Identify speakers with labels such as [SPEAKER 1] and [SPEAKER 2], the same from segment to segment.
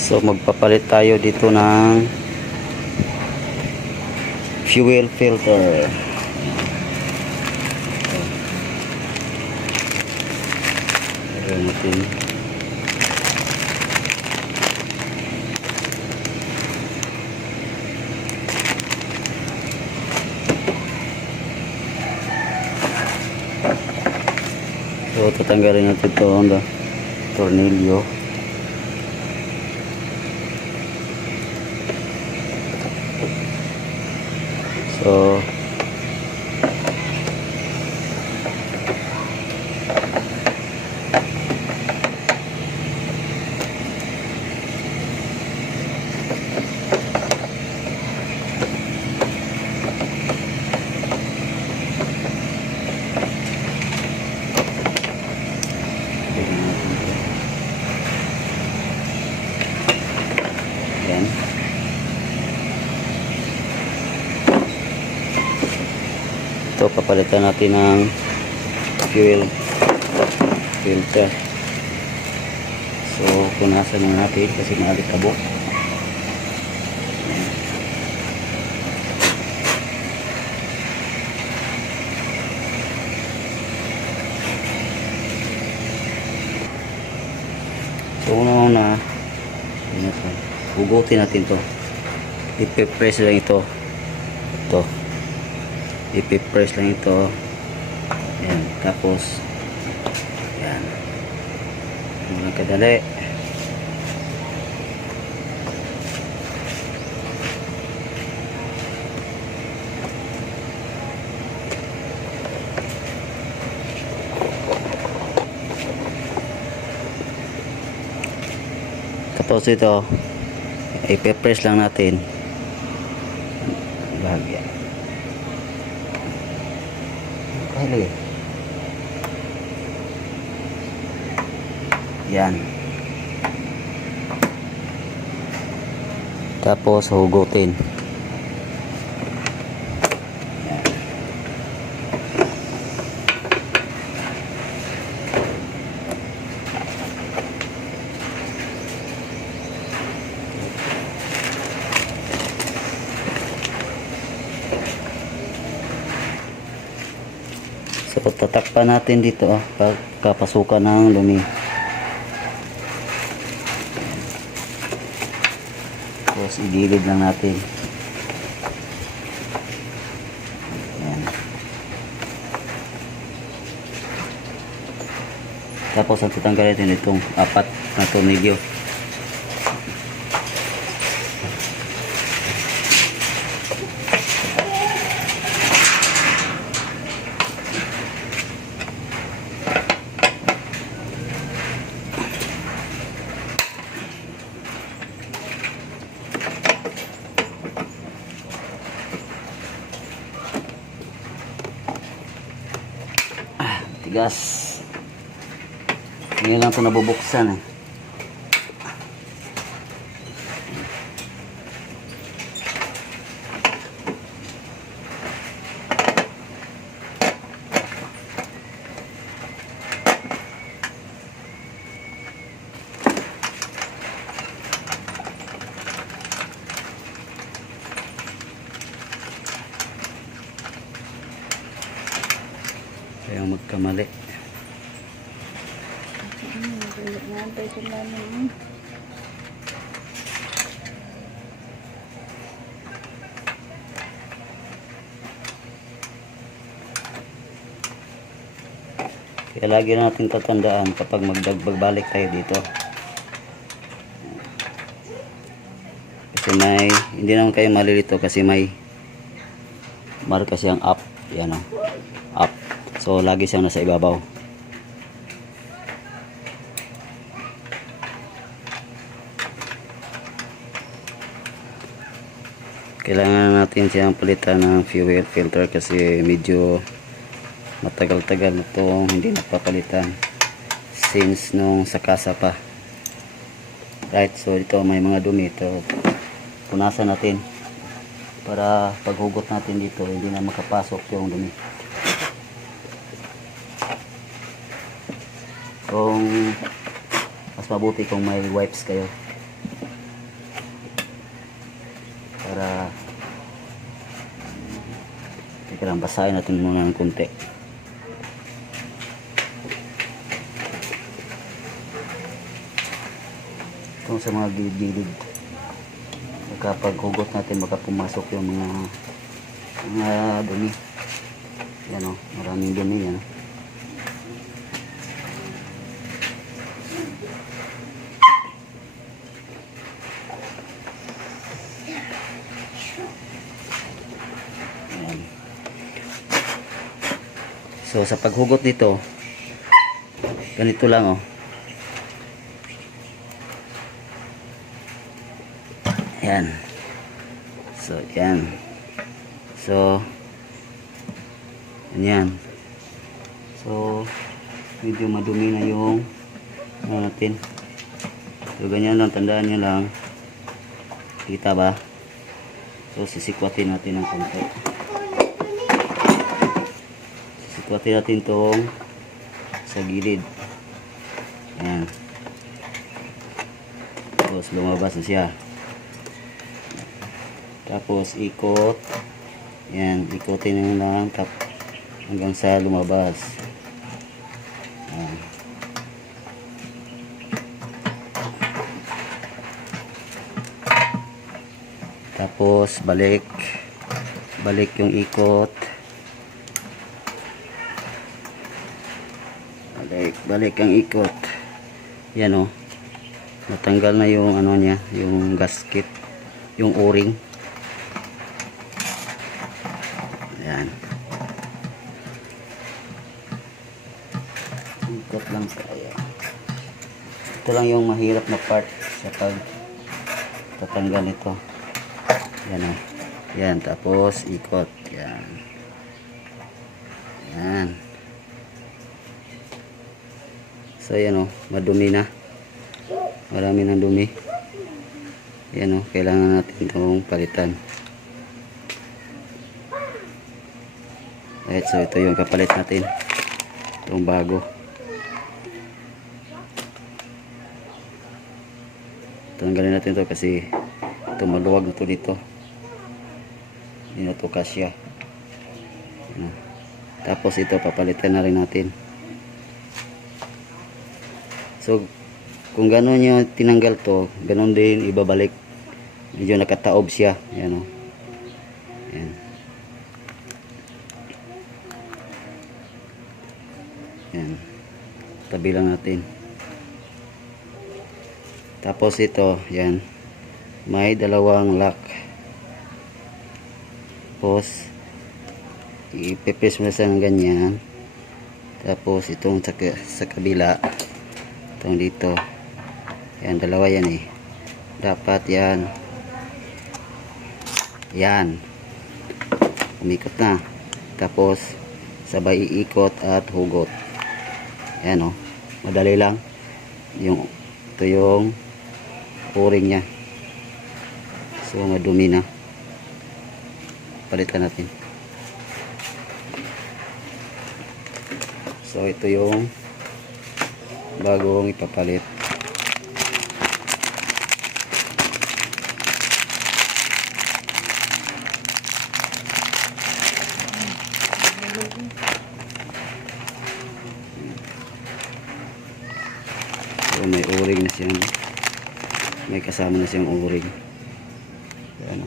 [SPEAKER 1] So magpapalit tayo dito ng fuel filter. Ayan natin. So tatanggalin natin ito ang tornilyo. So Yan. Ito, papalitan natin ng fuel filter. So, punasan na natin kasi maalikabok. So, una-una. Hugutin natin to. Ipipress lang. Ito. Ipipress lang ito. Yan. Tapos, yan. Mga kadali. Tapos ito, ipipress lang natin. Bahagya. Kali. Yan. Tapos hugutin. Tatakpan natin dito ah, kapasukan ng lumi. Tapos igilid lang natin. Yan. Tapos ang tatanggalin itong apat na tornilyo. Tigas. Ngayon lang ito nabubuksan eh. Kaya magkamali.
[SPEAKER 2] Nantay ko namin.
[SPEAKER 1] Kaya lagi natin tatandaan kapag magdagbalik tayo dito. Kasi may, hindi naman kayo malilito kasi may marka siyang up. Yan o. Up. So, lagi siyang nasa ibabaw. Kailangan natin siyang palitan ng fuel filter kasi medyo matagal-tagal na itong hindi napapalitan since nung sa kasa pa. Right so dito may mga dumi ito punasan natin. Para paghugot natin dito hindi na makapasok yung dumi. Kung mas mabuti kung may wipes kayo. Para teka lang basahin natin muna ng konti. Itong sa mga gilid-gilid. Kapag hugot natin, baka pumasok yung mga mga dumi. Yan o, maraming dumi yan. Ayan. So sa paghugot nito, ganito lang oh. Yan. So, yan. So, yan. So, medyo madumi na yung ano natin. So, ganyan lang. Tandaan nyo lang. Kita ba? So, sisikwatin natin ng konti. Sisikwatin natin tong sa gilid. Yan. Tapos, lumabas na siya. Tapos ikot. Yan, ikotin nyo lang tap hanggang sa lumabas. Yan. Tapos balik. Balik yung ikot. Balik, balik ang ikot. Yan oh. Natanggal na yung ano niya, yung gasket, yung o-ring. Ito lang yung mahirap na part sa pag tatanggal ito. Yan o. Yan. Tapos ikot. Yan. Yan. So yan o. Madumi na. Marami ng dumi. Yan o. Kailangan natin itong palitan. Right, so ito yung kapalit natin. Itong bago. Tanggalin natin to kasi ito na to dito. Hindi na to. Tapos ito papalitan na rin natin. So kung gano'n nyo tinanggal to, gano'n din ibabalik. Medyo nakataob siya. Yan o. Yan. Yan. Tabi lang natin. Tapos ito, yan. May dalawang lock. Tapos, ipipress mo sa ganyan. Tapos, itong sa, sa kabila. Itong dito. Yan, dalawa yan eh. Dapat yan. Yan. Umikot na. Tapos, sabay iikot at hugot. Ayan o. Madali lang. Yung, ito yung o-ring niya. So, madumi na. Palitan natin. So, ito yung bagong ipapalit. May kasama na siyang o-ring. Ano.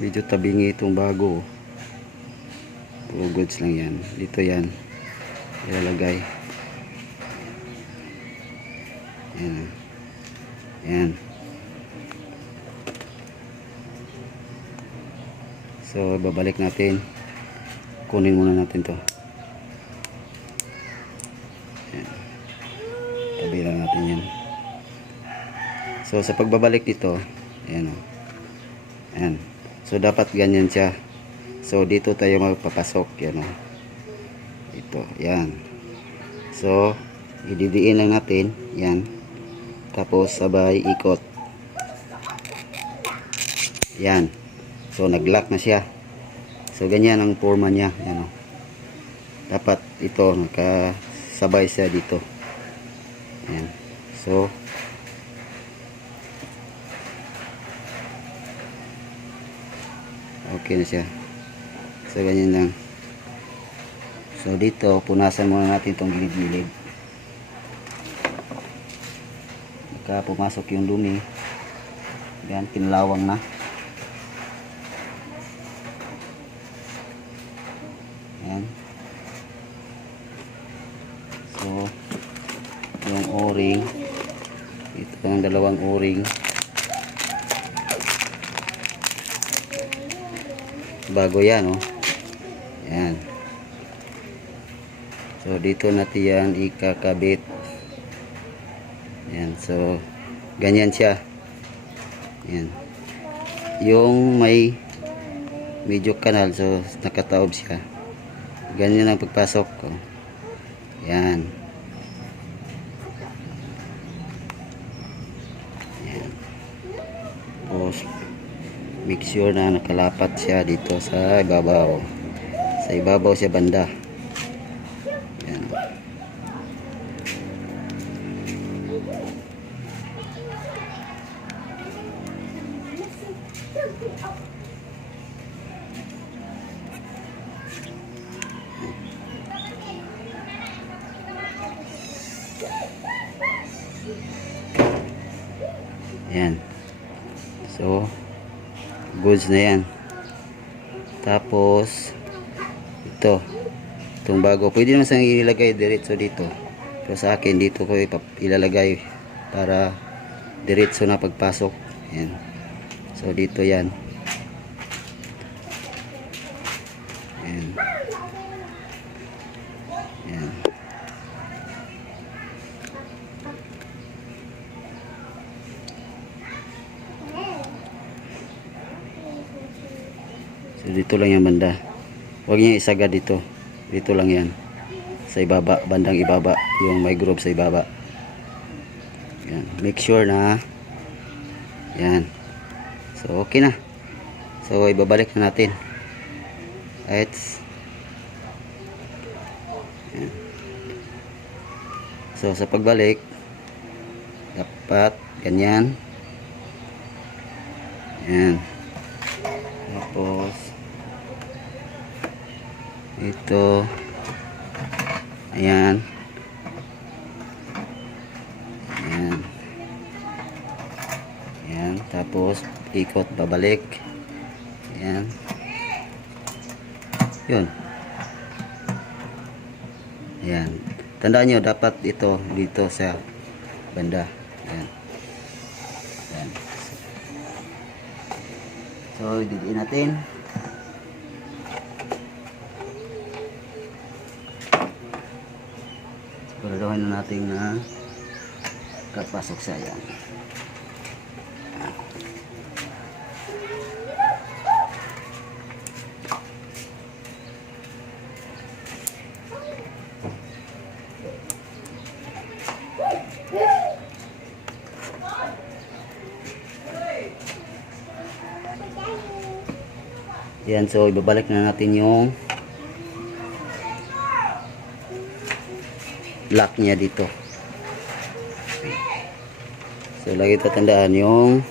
[SPEAKER 1] Medyo tabingi itong bago. oh. Puro goods lang yan. Dito yan. Ilalagay. Yan. Yan. So, babalik natin. Kunin muna natin to. So, sa pagbabalik dito, ayan o. Ayan. So, dapat ganyan siya. So, dito tayo magpapasok. Yan o. Ito. Yan. So, ididiin lang natin. Yan. Tapos, sabay ikot. Yan. So, nag-lock na siya. So, ganyan ang forma niya. Yan o. Dapat ito, nakasabay siya dito. Ayan. So, Okay na siya. So, ganyan lang. So, dito, punasan muna natin itong gilid-gilid. Baka pumasok yung dumi. Yan, kinlawang na. Yan. So, yung o-ring. Ito ang dalawang o-ring. Bago yan, oh. Yan. So, dito natin yan ikakabit. Yan. So, ganyan siya. Yan. Yung may medyo kanal, so nakataob siya. Ganyan ang pagpasok ko. Yan. Yan. Tapos, make sure na nakalapat siya dito sa ibabaw. Sa ibabaw siya banda. Goods na yan. Tapos, ito. Itong bago. Pwede naman sa ilagay diretso dito. Pero sa akin, dito ko ilalagay para diretso na pagpasok. Yan. So, dito. Yan. Dito lang yan banda. Huwag niya isagad dito. Dito lang yan. Sa ibaba, bandang ibaba. Yung may group sa ibaba. Yan. Make sure na yan. So okay na. So ibabalik na natin. Right. Yan. So sa pagbalik dapat ganyan. Yan. Tapos ito. Ayan. Ayan. Ayan. Tapos ikot babalik. Ayan. Yun. Ayan. Tandaan nyo dapat ito dito sa banda. Ayan. Ayan. So didiin natin Siguraduhin na natin na kapasok sa yan. Yan, so ibabalik na natin yung lock niya dito. So lagi tatandaan yung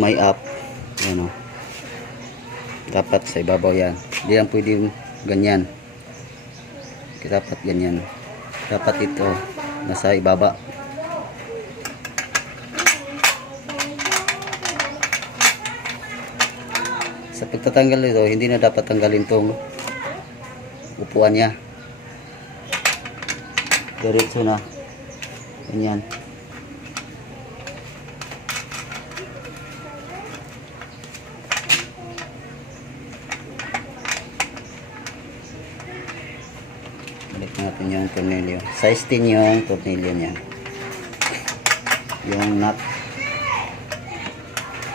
[SPEAKER 1] may up. Ano. Dapat sa ibabaw yan. Hindi lang pwedeng ganyan. Dapat ganyan. Dapat ito nasa ibaba. Sa pagtatanggal nito, hindi na dapat tanggalin tong upuan niya. Diretso na. Ganyan. Balik natin yung tornilyo. Size 10 yung tornilyo niya. Yung nut.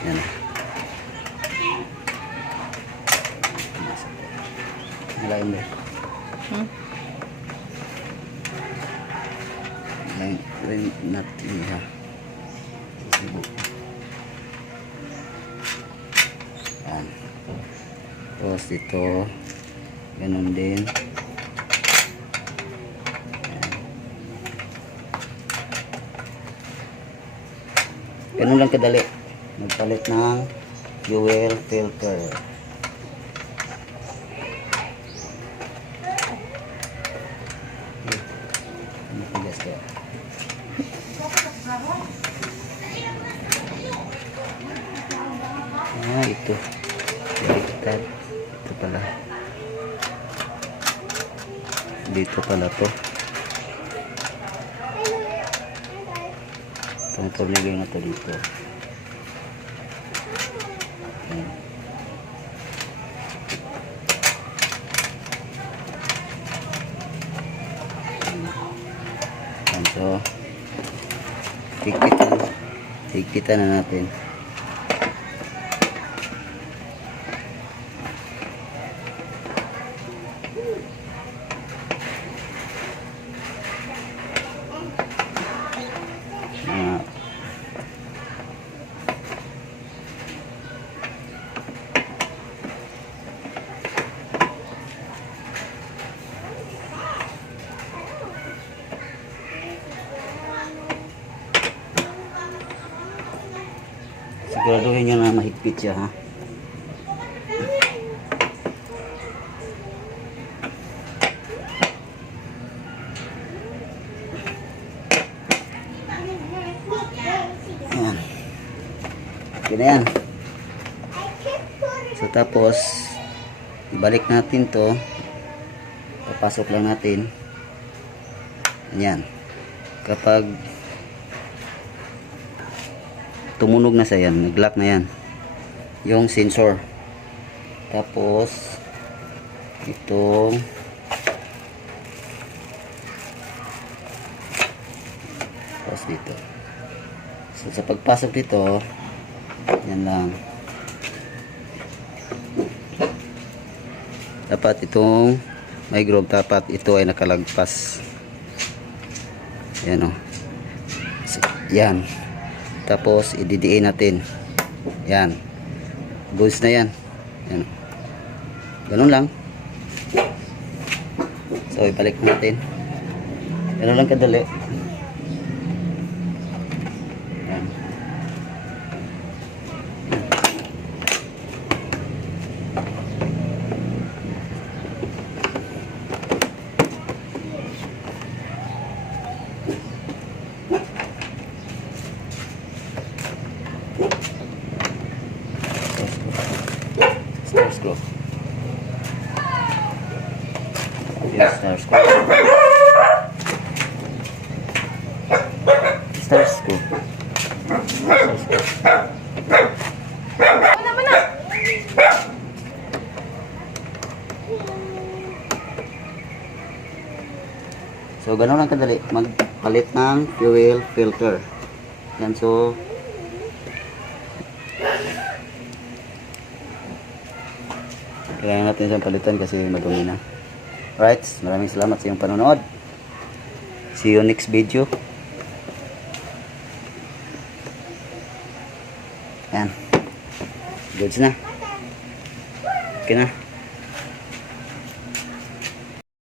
[SPEAKER 1] Yan. Malayo mo.
[SPEAKER 2] Hmm?
[SPEAKER 1] Yan, rin nut niya. Subo. Yan. Tapos ito, ganun din. Yan. Ganun lang kadali. Magpalit ng fuel filter. tester. Ah, ito. Baliktad. Ito pala. Dito pala to. Itong tornilyo na to dito. Ayan. Ayan, so, higpitan, na natin. Okay na yan. So tapos, ibalik natin to. Papasok lang natin. Ayan. Kapag tumunog na sa yan, nag-lock na yan. Yung sensor. Tapos, itong tapos dito. So, sa pagpasok dito, yan lang. Dapat itong may grove, dapat ito ay nakalagpas. Yan o. So, Yan. Tapos, ididiin natin. Yan. Goods na yan. Yan. o. Ganun lang. So, ibalik natin. Ganun lang kadali. Yes, star screw. Star screw. Star screw. So, ganun lang kadali. Magpalit ng fuel filter. Yan, so, kailangan natin siyang palitan kasi madumi na. Alright, maraming salamat sa iyong panonood. See you next video. Yan. Goods na. Okay na.